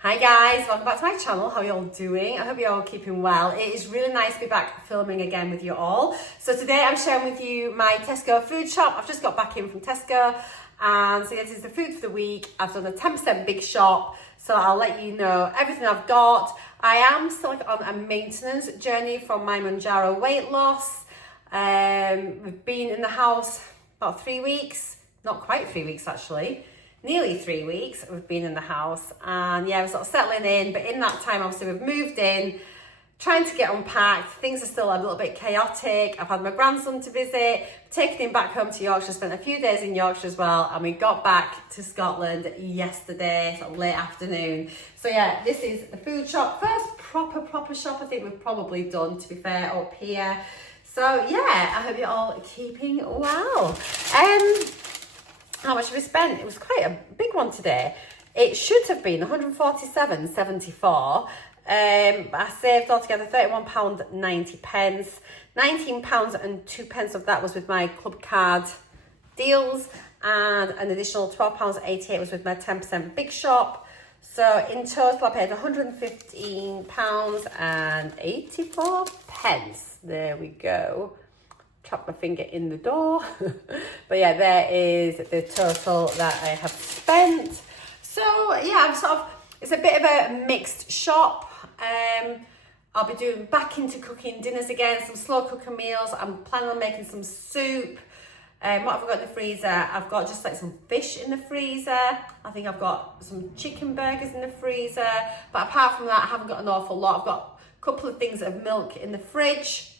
Hi guys, welcome back to my channel. How are you all doing? I hope you're all keeping well. It is really nice to be back filming again with you all. So today I'm sharing with you my TESCO food shop. I've just got back in from TESCO, and so this is the food for the week. I've done a 10% big shop, so I'll let you know everything I've got. I am still on a maintenance journey from my Mounjaro weight loss. We've been in the house about 3 weeks, not quite 3 weeks actually. Nearly 3 weeks we've been in the house, and yeah, we're sort of settling in, but in that time obviously we've moved in, trying to get unpacked. Things are still a little bit chaotic. I've had my grandson to visit, taken him back home to Yorkshire, spent a few days in Yorkshire as well, and we got back to Scotland yesterday, sort of late afternoon. So yeah, this is the food shop, first proper shop I think we've probably done, to be fair, up here. So yeah, I hope you're all keeping well. How much have we spent? It was quite a big one today. It should have been 147.74. I saved altogether £31.90. £19.02 of that was with my club card deals, and an additional £12.88 was with my 10% big shop. So in total I paid £115.84. There we go. Trap my finger in the door. But yeah, there is the total that I have spent. So yeah, it's a bit of a mixed shop. I'll be doing back into cooking dinners again, some slow cooker meals. I'm planning on making some soup. What have I got in the freezer? I've got just like some fish in the freezer. I think I've got some chicken burgers in the freezer. But apart from that, I haven't got an awful lot. I've got a couple of things of milk in the fridge.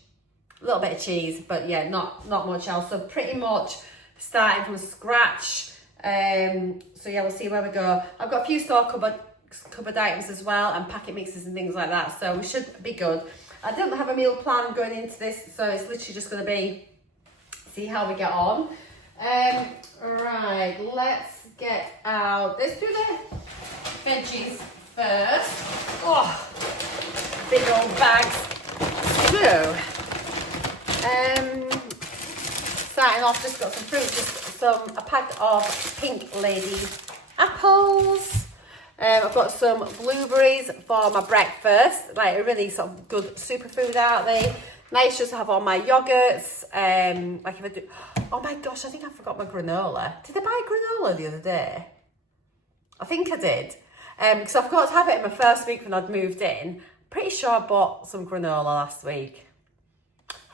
A little bit of cheese, but yeah, not much else. So pretty much starting from scratch. So yeah, we'll see where we go. I've got a few store cupboard items as well, and packet mixes and things like that, so we should be good. I don't have a meal plan going into this, so it's literally just going to be see how we get on. Right, let's get out. Let's do the veggies first. Oh, big old bags. So starting off, just got some fruit, a pack of Pink Lady apples. I've got some blueberries for my breakfast, like a really sort of good superfood, aren't they? Nice just to have all my yogurts. Like if I do, oh my gosh, I think I forgot my granola. Did I buy granola the other day? I think I did. Because I forgot to have it in my first week when I'd moved in. Pretty sure I bought some granola last week.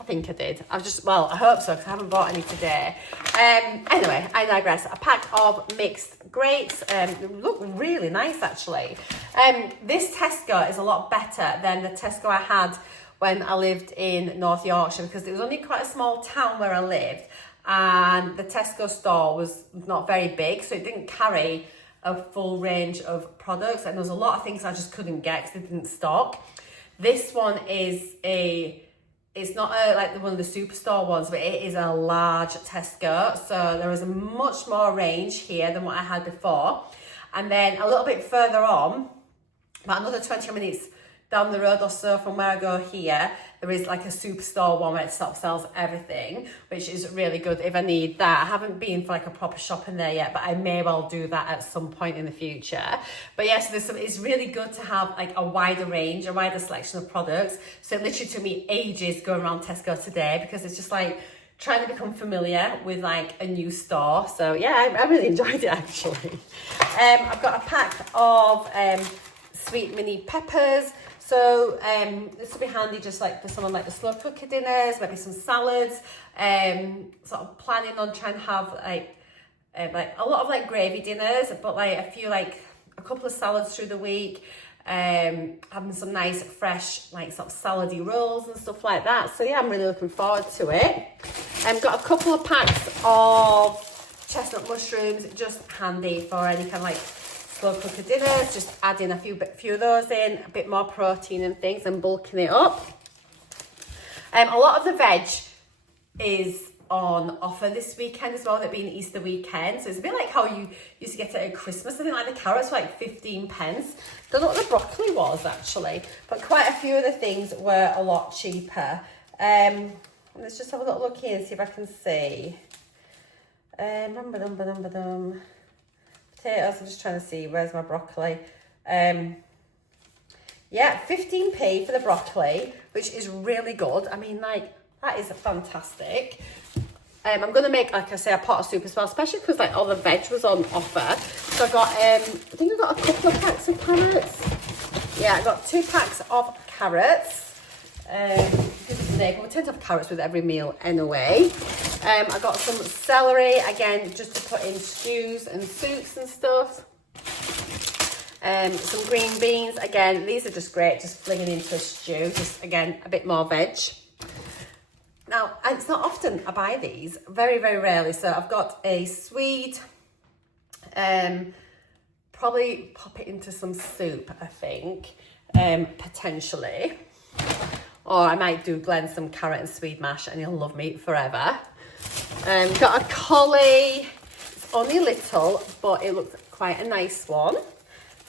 I think I did. I hope so, because I haven't bought any today. Anyway, I digress. A pack of mixed grapes. They look really nice, actually. This Tesco is a lot better than the Tesco I had when I lived in North Yorkshire, because it was only quite a small town where I lived, and the Tesco store was not very big, so it didn't carry a full range of products, and there was a lot of things I just couldn't get because they didn't stock. This one is it's not like one of the superstore ones, but it is a large Tesco. So there is a much more range here than what I had before. And then a little bit further on, about another 20 minutes down the road or so from where I go here, there is like a superstore one where it sort of sells everything, which is really good if I need that. I haven't been for like a proper shop in there yet, but I may well do that at some point in the future. But yes, it's really good to have like a wider range, a wider selection of products. So it literally took me ages going around Tesco today, because it's just like trying to become familiar with like a new store. So yeah, I really enjoyed it actually. I've got a pack of sweet mini peppers. So this will be handy just like for someone like the slow cooker dinners, maybe some salads. Sort of planning on trying to have like a lot of like gravy dinners, but like a couple of salads through the week. Having some nice fresh like sort of salady rolls and stuff like that. So yeah, I'm really looking forward to it. I've got a couple of packs of chestnut mushrooms, just handy for any kind of like slow cooker dinners, just adding a few of those in, a bit more protein and things, and bulking it up. A lot of the veg is on offer this weekend as well, that being Easter weekend. So it's a bit like how you used to get it at Christmas. I think like the carrots were like 15 pence. Don't know what the broccoli was actually, but quite a few of the things were a lot cheaper. Let's just have a little look here and see if I can see. Potatoes, I'm just trying to see, where's my broccoli? Yeah, 15p for the broccoli, which is really good. I mean, like, that is fantastic. I'm going to make, like I say, a pot of soup as well, especially because like all the veg was on offer. So I got, I think I got a couple of packs of carrots. Yeah, I got 2 packs of carrots. But we tend to have carrots with every meal anyway. I got some celery, again, just to put in stews and soups and stuff. Some green beans, again, these are just great, just flinging into a stew, just again, a bit more veg. Now, it's not often I buy these, very, very rarely. So I've got a Swede, probably pop it into some soup, I think, potentially. Or I might blend some carrot and Swede mash and you'll love me forever. Got a collie, it's only little, but it looks quite a nice one.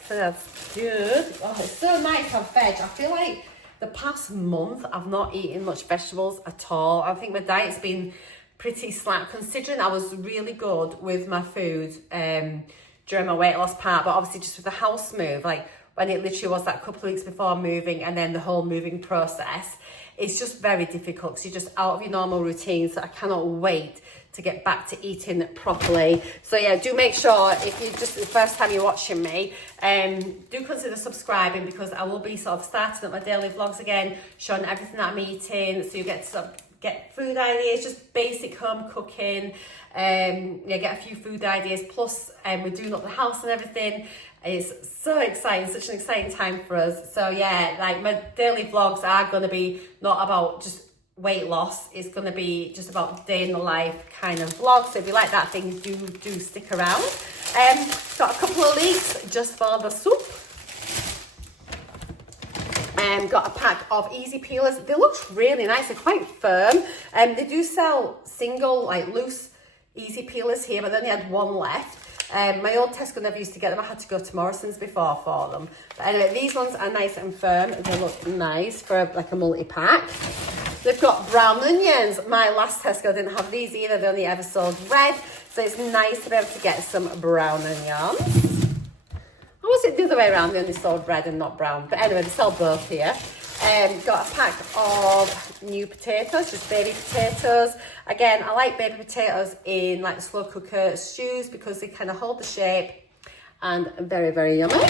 So that's good. Oh, it's so nice to have veg. I feel like the past month I've not eaten much vegetables at all. I think my diet's been pretty slack, considering I was really good with my food during my weight loss part, but obviously just with the house move, like when it literally was that couple of weeks before moving and then the whole moving process, it's just very difficult because you're just out of your normal routine. So I cannot wait to get back to eating properly. So yeah, do make sure, if you just the first time you're watching me, do consider subscribing, because I will be sort of starting up my daily vlogs again, showing everything that I'm eating, so you get to sort of get food ideas, just basic home cooking, yeah, get a few food ideas, plus we're doing up the house and everything. It's so exciting, such an exciting time for us. So yeah, like my daily vlogs are gonna be not about just weight loss, it's going to be just about day in the life kind of vlog. So if you like that thing, do stick around. Got a couple of leeks just for the soup. Got a pack of easy peelers. They look really nice, they're quite firm. They do sell single, like loose easy peelers here, but they only had 1 left. My old Tesco never used to get them. I had to go to Morrison's before for them. But anyway, these ones are nice and firm. They look nice for like a multi-pack. They've got brown onions. My last Tesco didn't have these either. They only ever sold red. So it's nice to be able to get some brown onions. Or was it the other way around? They only sold red and not brown. But anyway, they sell both here. Got a pack of new potatoes, just baby potatoes. Again, I like baby potatoes in like slow cooker stews because they kind of hold the shape and very, very yummy.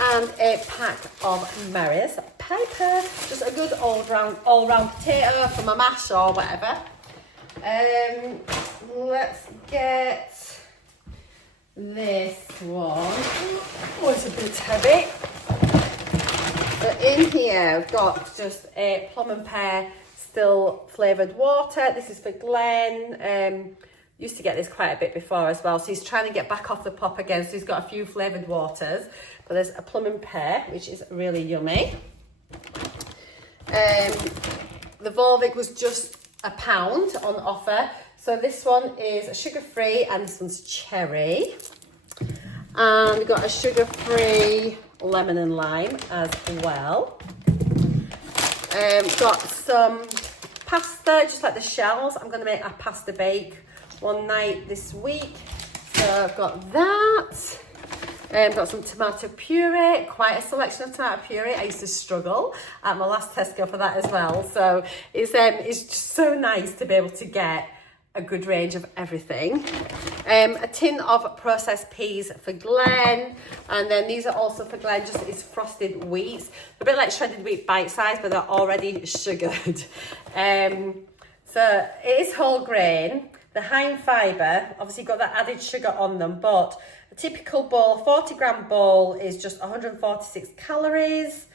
And a pack of Mary's pepper, just a good all-round potato for my mash or whatever. Let's get this one. Oh, it's a bit heavy. So in here, I've got just a plum and pear still flavoured water. This is for Glenn. Used to get this quite a bit before as well. So he's trying to get back off the pop again. So he's got a few flavoured waters. But there's a plum and pear, which is really yummy. The Volvic was just £1 on offer. So this one is sugar-free and this one's cherry. And we've got a sugar-free lemon and lime as well. Got some pasta, just like the shells. I'm going to make a pasta bake one night this week. So I've got that. Got some tomato puree, quite a selection of tomato puree. I used to struggle at my last Tesco for that as well. So it's just so nice to be able to get a good range of everything. A tin of processed peas for Glenn, and then these are also for Glenn, just it's frosted wheats. They're a bit like shredded wheat bite size, but they're already sugared. So it is whole grain. They're high in fibre, obviously got that added sugar on them, but a typical bowl, 40 gram bowl, is just 146 calories.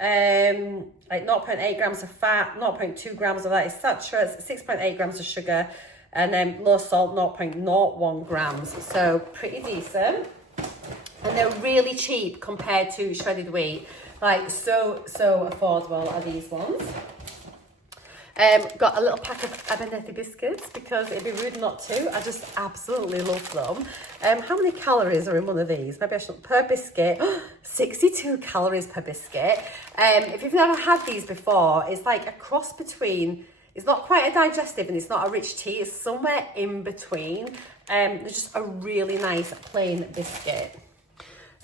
Like 0.8 grams of fat, 0.2 grams of that is saturates, 6.8 grams of sugar, and then low salt, 0.01 grams. So pretty decent. And they're really cheap compared to shredded wheat. Like so affordable are these ones. Got a little pack of Abernethy biscuits because it'd be rude not to. I just absolutely love them. How many calories are in one of these? Maybe I should, per biscuit, 62 calories per biscuit. If you've never had these before, it's like a cross between, it's not quite a digestive and it's not a rich tea, it's somewhere in between. They're just a really nice plain biscuit.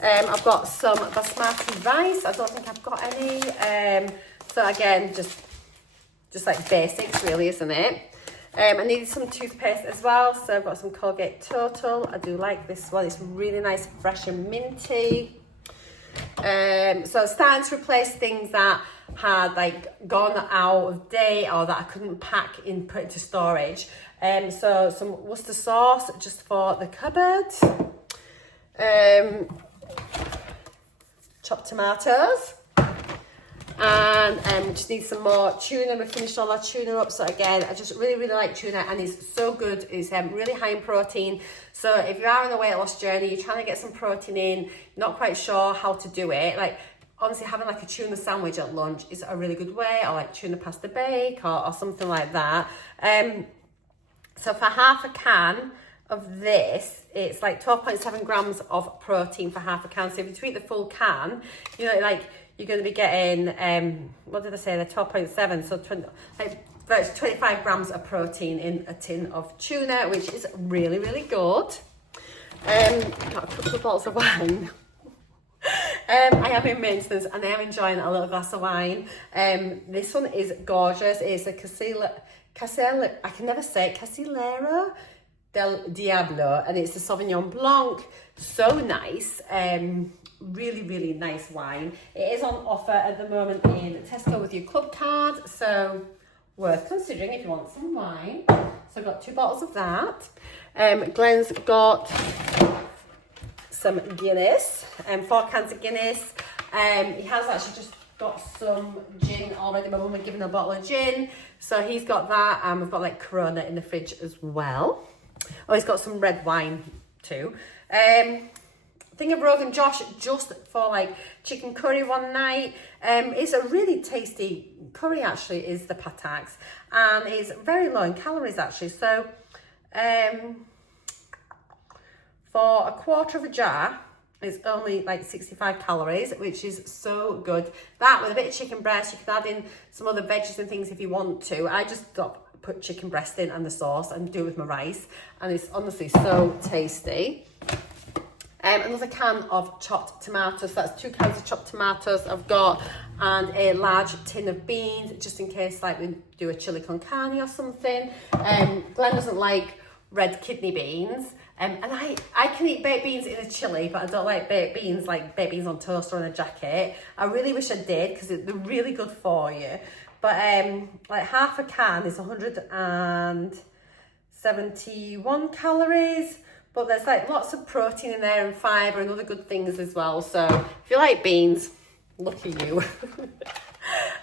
I've got some basmati rice. I don't think I've got any. So again, just like basics really, isn't it? I needed some toothpaste as well, so I've got some Colgate Total. I do like this one. It's really nice, fresh and minty. So starting to replace things that had like gone out of date or that I couldn't pack in, put into storage. So some Worcester sauce just for the cupboard. Chopped tomatoes. And just need some more tuna. We finished all our tuna up. So again, I just really like tuna, and it's so good. It's really high in protein. So if you are on a weight loss journey, you're trying to get some protein in, not quite sure how to do it, like honestly having like a tuna sandwich at lunch is a really good way, or like tuna pasta bake or something like that. So for half a can of this, it's like 12.7 grams of protein for half a can. So if you eat the full can, you know, like you're going to be getting, what did I say, they're 12.7, so 25 grams of protein in a tin of tuna, which is really good. Got a couple of bottles of wine. I am in maintenance and I am enjoying a little glass of wine. This one is gorgeous. It's a I can never say it, Casillero del Diablo, and it's a Sauvignon Blanc. So nice. Really nice wine. It is on offer at the moment in Tesco with your club card, so worth considering if you want some wine. So I've got 2 bottles of that. Glenn's got some Guinness, 4 cans of Guinness. He has actually just got some gin already. My mum had given a bottle of gin, so he's got that, and we've got like Corona in the fridge as well. Oh, he's got some red wine too. Thing of Rogan Josh just for like chicken curry one night. It's a really tasty curry actually, is the pataks, and it's very low in calories actually. So for a quarter of a jar, it's only like 65 calories, which is so good. That with a bit of chicken breast, you can add in some other veggies and things if you want to. I just put chicken breast in and the sauce and do it with my rice, and it's honestly so tasty. Another can of chopped tomatoes. That's 2 cans of chopped tomatoes I've got, and a large tin of beans, just in case like we do a chili con carne or something. Glenn doesn't like red kidney beans, and I can eat baked beans in a chili, but I don't like baked beans on toast or in a jacket. I really wish I did, because they're really good for you. But like half a can is 171 calories. But there's like lots of protein in there and fibre and other good things as well. So if you like beans, lucky you.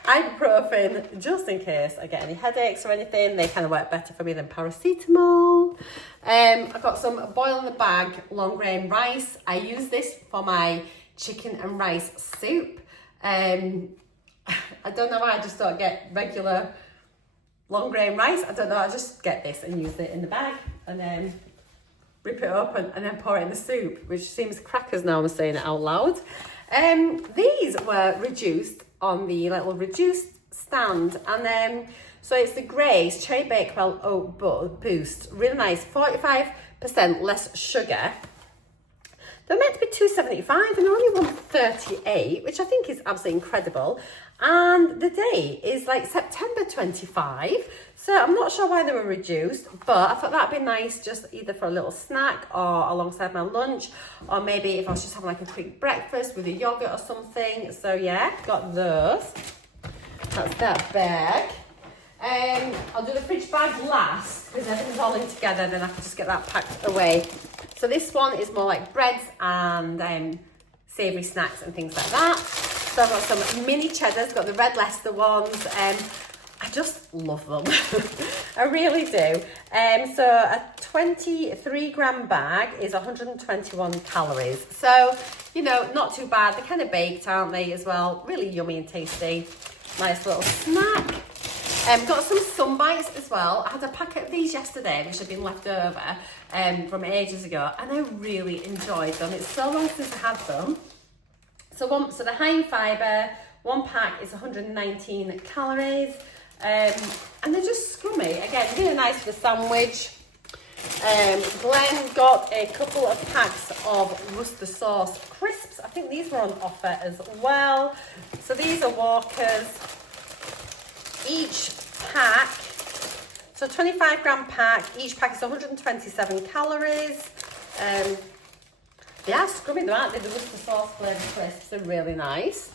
Ibuprofen, just in case I get any headaches or anything. They kind of work better for me than paracetamol. I've got some boil in the bag long grain rice. I use this for my chicken and rice soup. I don't know why I just don't get regular long grain rice. I don't know, I just get this and use it in the bag, and then rip it up and then pour it in the soup, which seems crackers now I'm saying it out loud. These were reduced on the little reduced stand, and so it's the Grace Cherry Bakewell Oat Boost, really nice, 45% less sugar. They're meant to be $2.75 and they're only $1.38, which I think is absolutely incredible. And the date is like September 25. So I'm not sure why they were reduced, but I thought that'd be nice just either for a little snack or alongside my lunch, or maybe if I was just having like a quick breakfast with a yogurt or something. So yeah, got those. That's that bag. I'll do the fridge bag last because everything's all in together, then I can just get that packed away. So this one is more like breads and savoury snacks and things like that. So I've got some mini cheddars, got the red Leicester ones. I just love them. I really do. So a 23 gram bag is 121 calories. So, you know, not too bad. They're kind of baked, aren't they, as well? Really yummy and tasty. Nice little snack. Got some sun bites as well. I had a packet of these yesterday, which had been left over from ages ago, and I really enjoyed them. It's so long since I had them. So the high in fibre, one pack is 119 calories, and they're just scrummy. Again, really nice for a sandwich. Glenn got a couple of packs of Worcester sauce crisps. I think these were on offer as well. So these are Walkers. Each pack, so 25 gram pack, each pack is 127 calories. They are scrummy, though, aren't they? The Worcester sauce flavour crisps are really nice.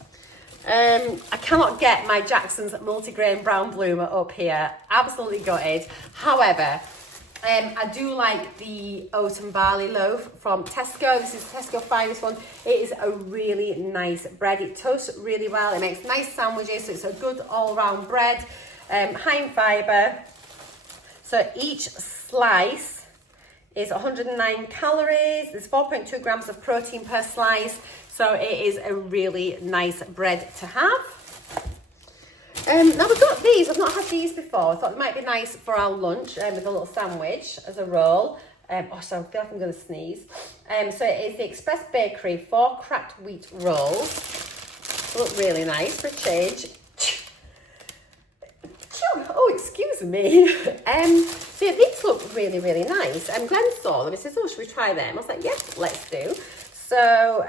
I cannot get my Jackson's multigrain brown bloomer up here. Absolutely gutted. However, I do like the oat and barley loaf from Tesco. This is Tesco Finest one. It is a really nice bread. It toasts really well. It makes nice sandwiches, so it's a good all-round bread. High in fibre. So each slice is 109 calories. There's 4.2 grams of protein per slice. So it is a really nice bread to have. Now we've got these. I've not had these before. I thought it might be nice for our lunch with a little sandwich as a roll. So I feel like I'm going to sneeze. So it is the Express Bakery 4 cracked wheat rolls. They look really nice for a change. Oh, excuse me. So yeah, these look really, really nice. Glenn saw them. He says, oh, should we try them? I was like, yes, let's do. So,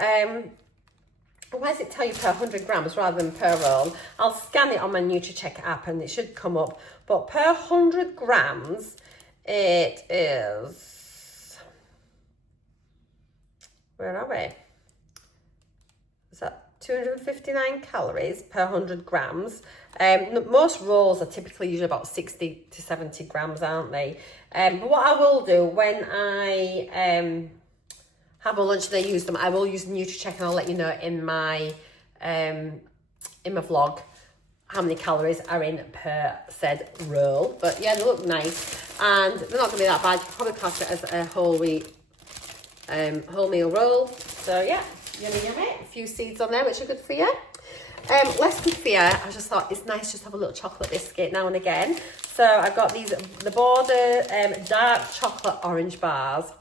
why does it tell you per 100 grams rather than per roll? I'll scan it on my NutrAcheck app and it should come up. But per 100 grams, it is... Where are we? Is that 259 calories per 100 grams? Most rolls are typically usually about 60 to 70 grams, aren't they? But what I will do when I... have a lunch and I use them, I will use NutrAcheck and I'll let you know in my vlog how many calories are in per said roll. But yeah, they look nice and they're not going to be that bad. You can probably class it as a whole meal roll. So yeah, yummy, yummy. A few seeds on there which are good for you. Less good for you. I just thought it's nice just to have a little chocolate biscuit now and again. So I got these, the Border dark chocolate orange bars.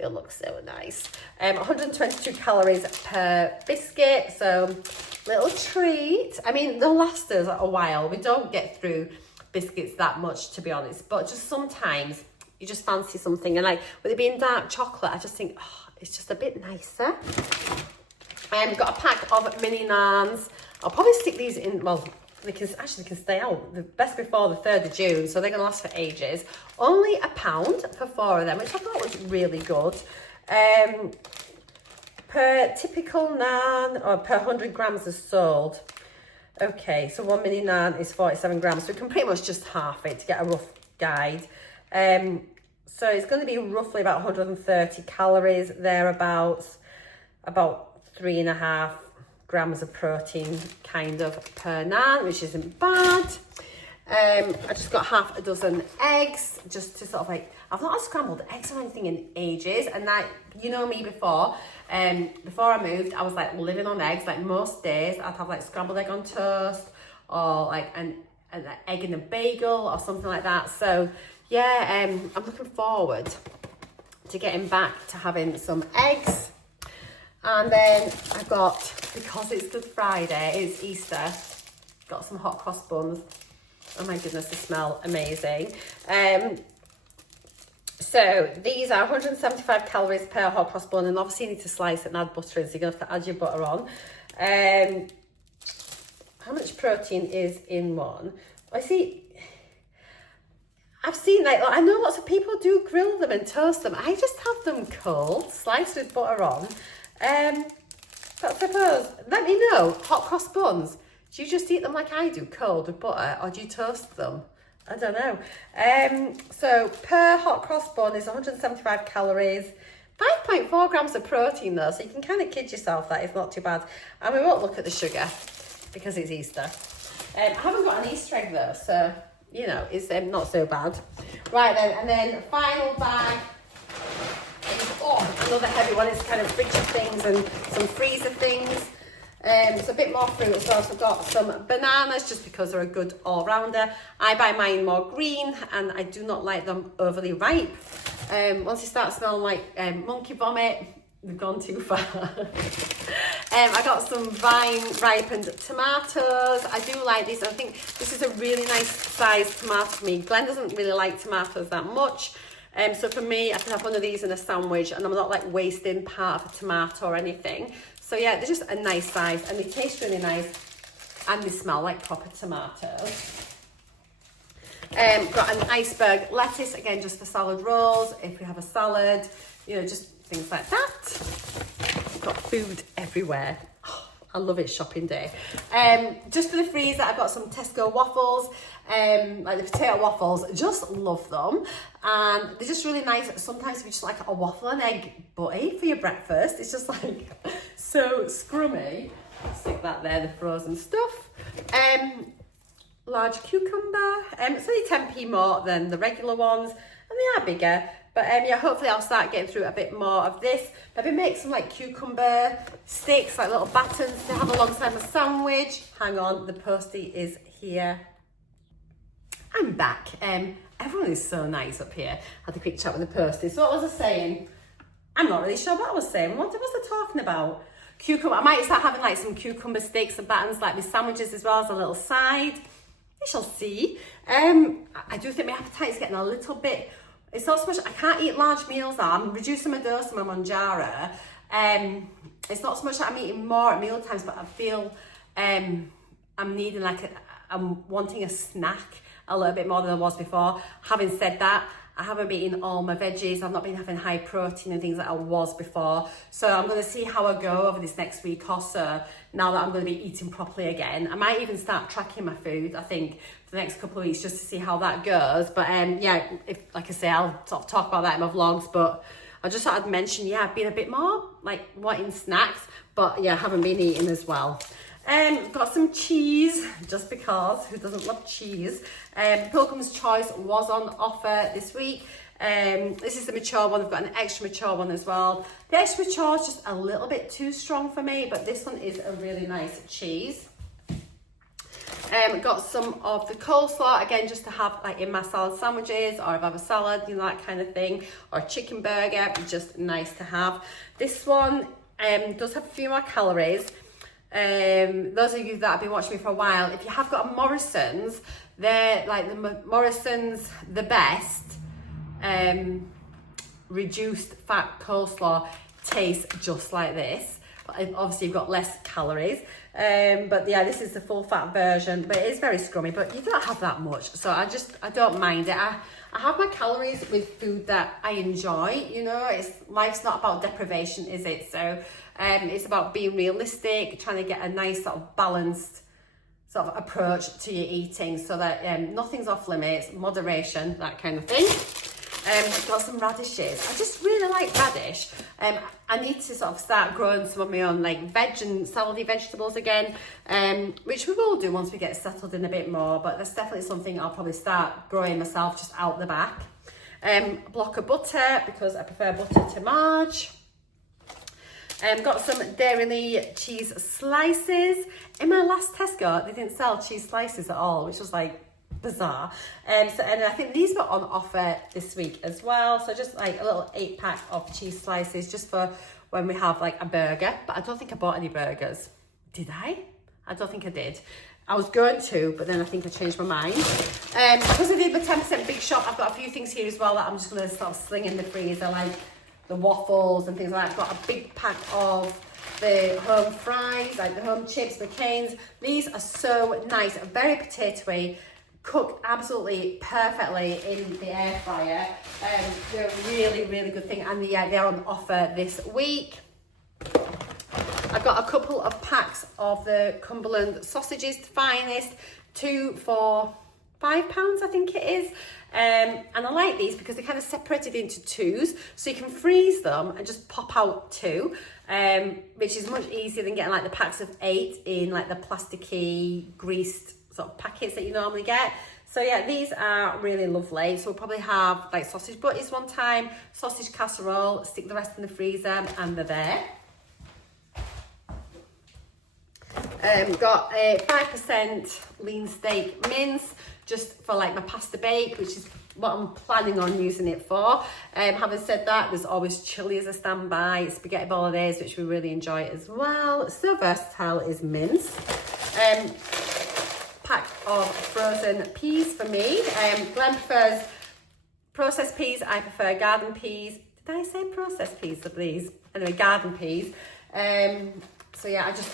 It looks so nice. 122 calories per biscuit, so little treat. I mean, they'll last us a while. We don't get through biscuits that much, to be honest, but just sometimes you just fancy something. And like, with it being dark chocolate, I just think, oh, it's just a bit nicer. Got a pack of mini naans. I'll probably stick these in, well, they can stay out. The best before the 3rd of June, so they're going to last for ages. Only £1 for 4 of them, which I thought was really good. Per typical naan, or per 100 grams is sold. Okay, so 1 mini naan is 47 grams, so we can pretty much just half it to get a rough guide. So it's going to be roughly about 130 calories, thereabouts, about 3.5 grams of protein kind of per naan, which isn't bad. I just got half a dozen eggs just to sort of like, I've not had scrambled eggs or anything in ages, and that, you know me before I moved, I was like living on eggs. Like most days I'd have like scrambled egg on toast or like an egg in a bagel or something like that. So yeah, I'm looking forward to getting back to having some eggs. And then I got, because it's Good Friday, it's Easter, got some hot cross buns. Oh my goodness, they smell amazing. So these are 175 calories per hot cross bun, and obviously you need to slice it and add butter in, so you're going to have to add your butter on. How much protein is in one? I've seen, like, I know lots of people do grill them and toast them. I just have them cold, sliced with butter on. But I suppose, let me know, hot cross buns, do you just eat them like I do, cold with butter, or do you toast them? I don't know. So per hot cross bun is 175 calories, 5.4 grams of protein though, so you can kind of kid yourself that it's not too bad. And we won't look at the sugar because it's Easter. I haven't got an Easter egg though, so, you know, it's not so bad. Right then, and then final bag. Oh, another heavy one is kind of fridge things and some freezer things. It's a bit more fruit as well. So I've got some bananas just because they're a good all-rounder. I buy mine more green and I do not like them overly ripe. Once they start smelling like monkey vomit, they've gone too far. I got some vine ripened tomatoes. I do like these. I think this is a really nice sized tomato for me. Glenn doesn't really like tomatoes that much. So for me, I can have one of these in a sandwich and I'm not like wasting part of a tomato or anything. So yeah, they're just a nice size and they taste really nice and they smell like proper tomatoes. Got an iceberg lettuce, again, just for salad rolls, if we have a salad, you know, just things like that. Got food everywhere. Oh, I love it, shopping day. Just for the freezer, I've got some TESCO waffles, like the potato waffles, just love them. And they're just really nice. Sometimes if you just like a waffle and egg butty for your breakfast, it's just like so scrummy. Stick that there, the frozen stuff. Large cucumber, it's only 10p more than the regular ones, and they are bigger, but yeah, hopefully I'll start getting through a bit more of this. Maybe make some like cucumber sticks, like little battens to have alongside my sandwich. Hang on, the postie is here. I'm back. Everyone is so nice up here. Had a quick chat with the postie. So what was I saying? I'm not really sure what I was saying. What was I talking about? Cucumber, I might start having like some cucumber sticks and battens like with sandwiches as well as a little side. We shall see. I do think my appetite is getting a little bit, it's not so much, I can't eat large meals now. I'm reducing my dose of my Mounjaro. It's not so much that I'm eating more at meal times, but I feel I'm needing like, I'm wanting a snack a little bit more than I was before. Having said that, I haven't been eating all my veggies. I've not been having high protein and things that I was before. So I'm going to see how I go over this next week or so, now that I'm going to be eating properly again. I might even start tracking my food, I think, for the next couple of weeks just to see how that goes. But yeah, if, like I say, I'll sort of talk about that in my vlogs. But I just thought I'd mention, yeah, I've been a bit more like wanting snacks, but yeah, I haven't been eating as well. Got some cheese, just because, who doesn't love cheese? Pilgrim's Choice was on offer this week. This is the mature one. I've got an extra mature one as well. The extra mature is just a little bit too strong for me, but this one is a really nice cheese. Got some of the coleslaw, again, just to have like in my salad sandwiches, or if I have a salad, you know, that kind of thing, or a chicken burger, just nice to have. This one does have a few more calories. Those of you that have been watching me for a while, if you have got a Morrison's, they're like the Morrison's the best reduced fat coleslaw tastes just like this. Obviously you've got less calories, but yeah, this is the full fat version, but it is very scrummy, but you don't have that much, so I don't mind it. I have my calories with food that I enjoy, you know. Life's not about deprivation, is it? So it's about being realistic, trying to get a nice sort of balanced sort of approach to your eating, so that nothing's off limits, moderation, that kind of thing. Got some radishes. I just really like radish. I need to sort of start growing some of my own like veg and salady vegetables again, which we will do once we get settled in a bit more, but that's definitely something I'll probably start growing myself just out the back. A block of butter, because I prefer butter to marge. Got some Dairy cheese slices. In my last Tesco, they didn't sell cheese slices at all, which was like bizarre. And I think these were on offer this week as well. So just like a little 8-pack of cheese slices, just for when we have like a burger. But I don't think I bought any burgers. Did I? I don't think I did. I was going to, but then I think I changed my mind. Because I did the 10% big shop, I've got a few things here as well that I'm just going to sort of sling in the freezer, like the waffles and things like that. I've got a big pack of the home fries, like the home chips, McCain's. These are so nice, very potatoey, cook absolutely perfectly in the air fryer. They're a really, really good thing, and they're on offer this week. I've got a couple of packs of the Cumberland sausages, Finest, 2 for £5, I think it is. And I like these because they're kind of separated into 2s, so you can freeze them and just pop out 2, which is much easier than getting like the packs of 8 in like the plasticky greased sort of packets that you normally get. So yeah, these are really lovely. So we'll probably have like sausage butties one time, sausage casserole, stick the rest in the freezer, and they're there. Got a 5% lean steak mince, just for like my pasta bake, which is what I'm planning on using it for. Having said that, there's always chili as a standby, spaghetti bolognese, which we really enjoy as well. So versatile is mince. Pack of frozen peas for me. Glenn prefers processed peas, I prefer garden peas. Did I say processed peas, please? Anyway, garden peas. So yeah, I just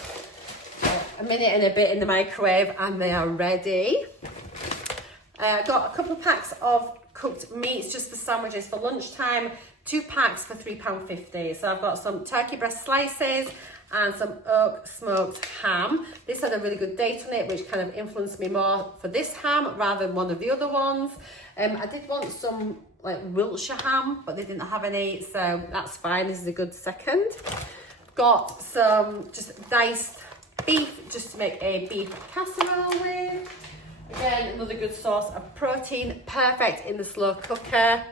a minute and a bit in the microwave and they are ready. I got a couple of packs of cooked meats just for sandwiches for lunchtime. 2 packs for £3.50. So I've got some turkey breast slices and some oak smoked ham. This had a really good date on it, which kind of influenced me more for this ham rather than one of the other ones. I did want some like Wiltshire ham, but they didn't have any, so that's fine. This is a good second. Got some just diced beef just to make a beef casserole with. Again, another good source of protein, perfect in the slow cooker.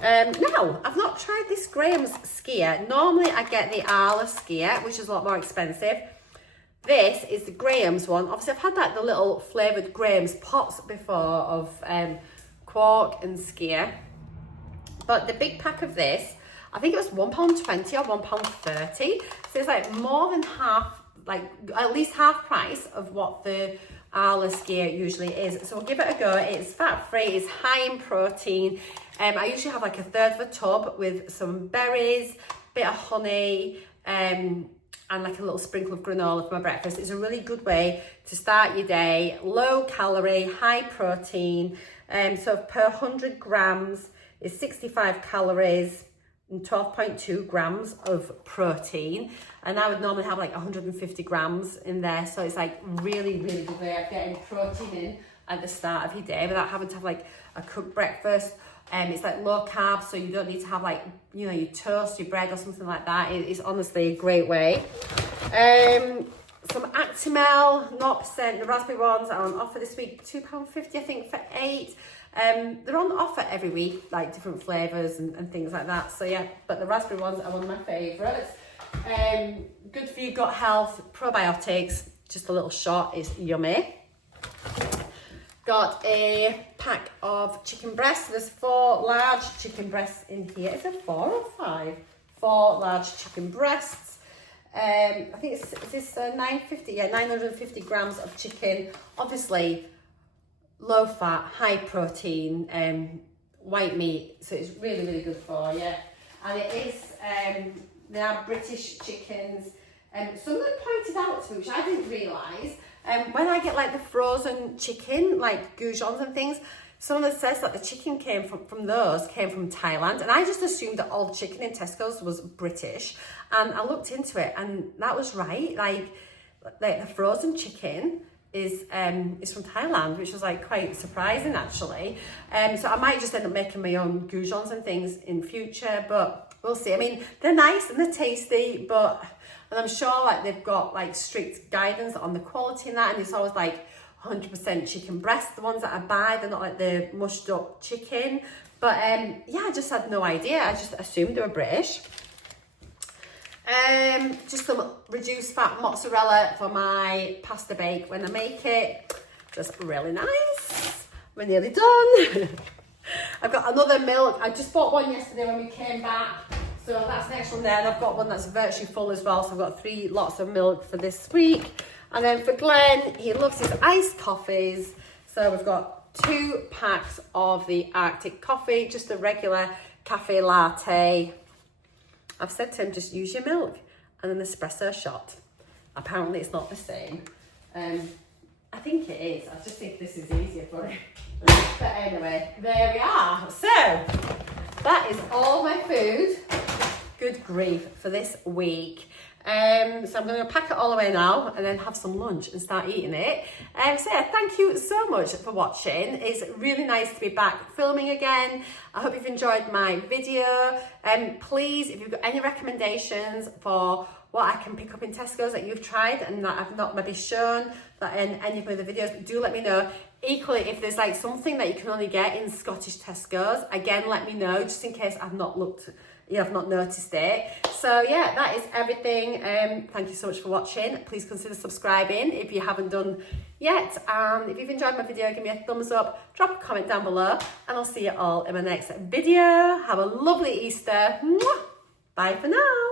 Now, I've not tried this Graham's skyr. Normally I get the Arla skyr, which is a lot more expensive. This is the Graham's one. Obviously I've had like the little flavoured Graham's pots before of quark and skyr. But the big pack of this, I think it was £1.20 or £1.30. So it's like more than half, like at least half price of what the Arla skyr usually is. So we'll give it a go. It's fat free, it's high in protein. I usually have like a third of a tub with some berries, bit of honey, and like a little sprinkle of granola for my breakfast. It's a really good way to start your day. Low calorie, high protein. So per 100 grams is 65 calories and 12.2 grams of protein. And I would normally have like 150 grams in there. So it's like really, really good way of getting protein in at the start of your day without having to have like a cooked breakfast. It's like low carb, so you don't need to have like, you know, your toast, your bread or something like that. It's honestly a great way. Some Actimel, 0%, the raspberry ones are on offer this week, £2.50 I think for 8. They're on offer every week, like different flavours and things like that. So yeah, but the raspberry ones are one of my favourites. Good for your gut health, probiotics, just a little shot, it's yummy. Got a pack of chicken breasts. There's 4 large chicken breasts in here. Is it 4 or 5? 4 large chicken breasts. I think is this 950? Yeah, 950 grams of chicken. Obviously, low fat, high protein, white meat. So it's really, really good for you. And it is, they are British chickens. Somebody pointed out to me, which I didn't realise, when I get like the frozen chicken, like goujons and things, someone says that the chicken came from Thailand, and I just assumed that all the chicken in Tesco's was British, and I looked into it, and that was right. Like the frozen chicken is from Thailand, which was like quite surprising actually. So I might just end up making my own goujons and things in future, but we'll see. I mean, they're nice and they're tasty, and I'm sure like they've got like strict guidance on the quality and that, and it's always like 100% chicken breast. The ones that I buy, they're not like the mushed up chicken. But yeah, I just had no idea. I just assumed they were British. Just some reduced fat mozzarella for my pasta bake when I make it. Just really nice. We're nearly done. I've got another milk. I just bought one yesterday when we came back. So that's the next one there. And I've got one that's virtually full as well. So I've got 3 lots of milk for this week. And then for Glenn, he loves his iced coffees. So we've got 2 packs of the Arctic coffee, just a regular cafe latte. I've said to him, just use your milk and an espresso shot. Apparently it's not the same. I think it is. I just think this is easier for him. But anyway, there we are. So that is all my food. Good grief for this week. So I'm going to pack it all away now and then have some lunch and start eating it. So yeah, thank you so much for watching. It's really nice to be back filming again. I hope you've enjoyed my video. Please, if you've got any recommendations for what I can pick up in Tesco's that you've tried and that I've not maybe shown that in any of my other videos, do let me know. Equally, if there's like something that you can only get in Scottish Tesco's, again, let me know, just in case I've not looked, I've not noticed it. So yeah, that is everything. Thank you so much for watching. Please consider subscribing if you haven't done yet. And if you've enjoyed my video, give me a thumbs up, drop a comment down below, and I'll see you all in my next video. Have a lovely Easter. Mwah! Bye for now.